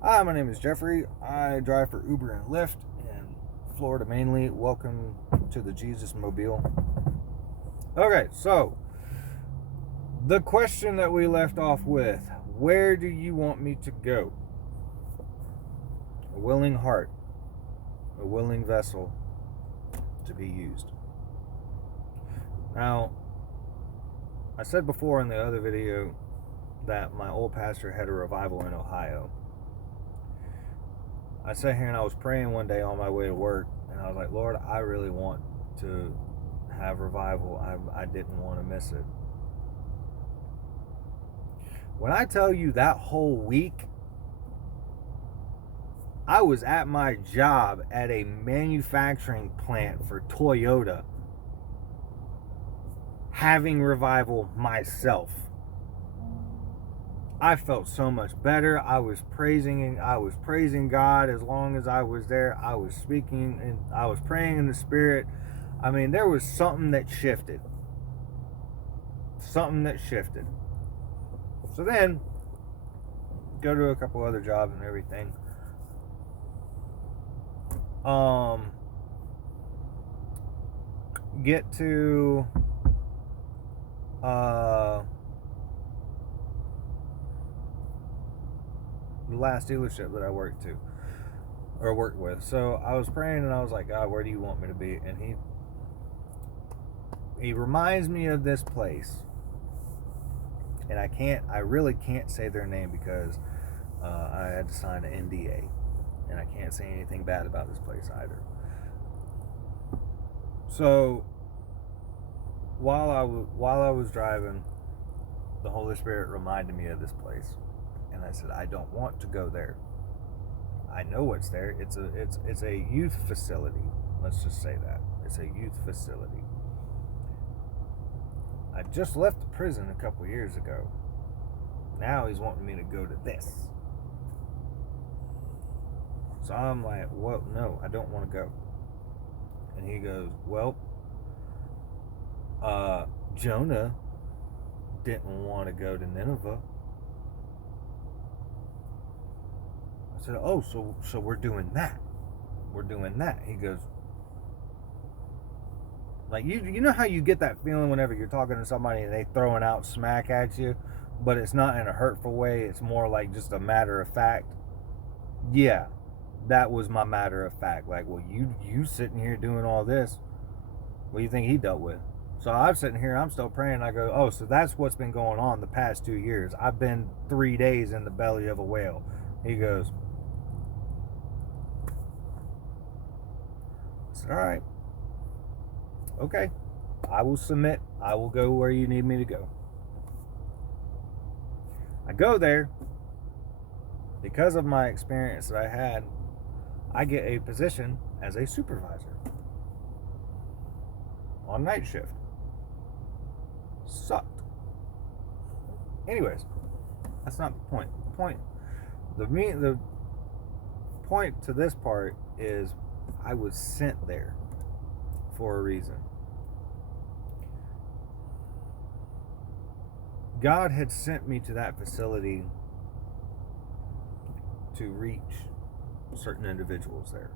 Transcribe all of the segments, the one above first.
Hi, my name is Jeffrey. I drive for Uber and Lyft in Florida mainly. Welcome to the Jesus Mobile. Okay, so the question that we left off with, where do you want me to go? A willing heart, a willing vessel to be used. Now, I said before in the other video that my old pastor had a revival in Ohio. I sat here and I was praying one day on my way to work, and I was like, Lord, I really want to have revival. I didn't want to miss it. When I tell you that whole week, I was at my job at a manufacturing plant for Toyota having revival myself. I felt so much better. I was praising God as long as I was there. I was speaking and I was praying in the spirit. I mean, there was something that shifted. Something that shifted. So then, go to a couple other jobs and everything. Get to the last dealership that I worked with. So I was praying and I was like, God, where do you want me to be? And he reminds me of this place. And I really can't say their name because I had to sign an NDA. And I can't say anything bad about this place either. So while I was driving, the Holy Spirit reminded me of this place. And I said, I don't want to go there. I know what's there. It's a youth facility. Let's just say that. It's a youth facility. I just left the prison a couple years ago. Now he's wanting me to go to this. So I'm like, well, no, I don't want to go. And he goes, well, Jonah didn't want to go to Nineveh. I said, oh, so we're doing that. We're doing that. He goes, like, you know how you get that feeling whenever you're talking to somebody and they throwing out smack at you, but it's not in a hurtful way. It's more like just a matter of fact. Yeah, that was my matter of fact. Like, well, you sitting here doing all this. What do you think he dealt with? So I'm sitting here, I'm still praying. I go, oh, so that's what's been going on the past 2 years. I've been 3 days in the belly of a whale. He goes, I said, all right, okay, I will submit. I will go where you need me to go. I go there. Because of my experience that I had, I get a position as a supervisor on night shift. Sucked. Anyways, that's not the point. The point to this part is I was sent there for a reason. God had sent me to that facility to reach certain individuals there.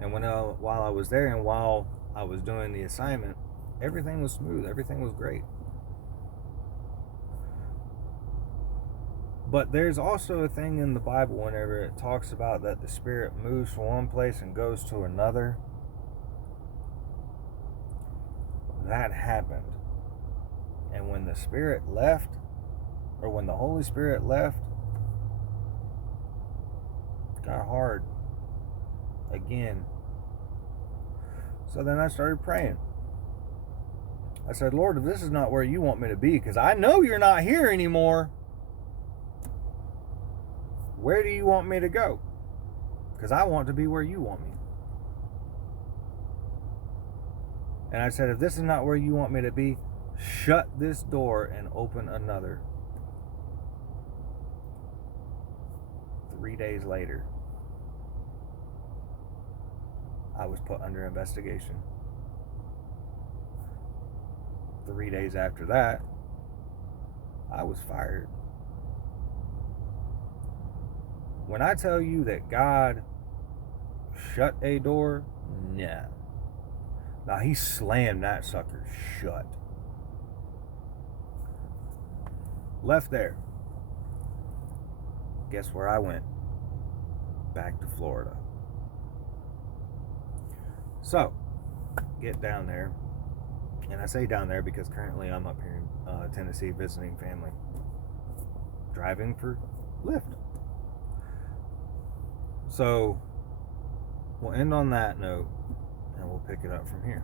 And while I was there and while I was doing the assignment, everything was smooth. Everything was great. But there's also a thing in the Bible whenever it talks about that the Spirit moves from one place and goes to another. That happened. And when the Spirit left, or when the Holy Spirit left, it got hard again. So then I started praying. I said, Lord, if this is not where you want me to be, because I know you're not here anymore, where do you want me to go? Because I want to be where you want me. And I said, if this is not where you want me to be, shut this door and open another. 3 days later, I was put under investigation. 3 days after that, I was fired. When I tell you that God shut a door, nah. Now he slammed that sucker shut. Left there. Guess where I went? Back to Florida. So, get down there. And I say down there because currently I'm up here in Tennessee visiting family. Driving for Lyft. So, we'll end on that note and we'll pick it up from here.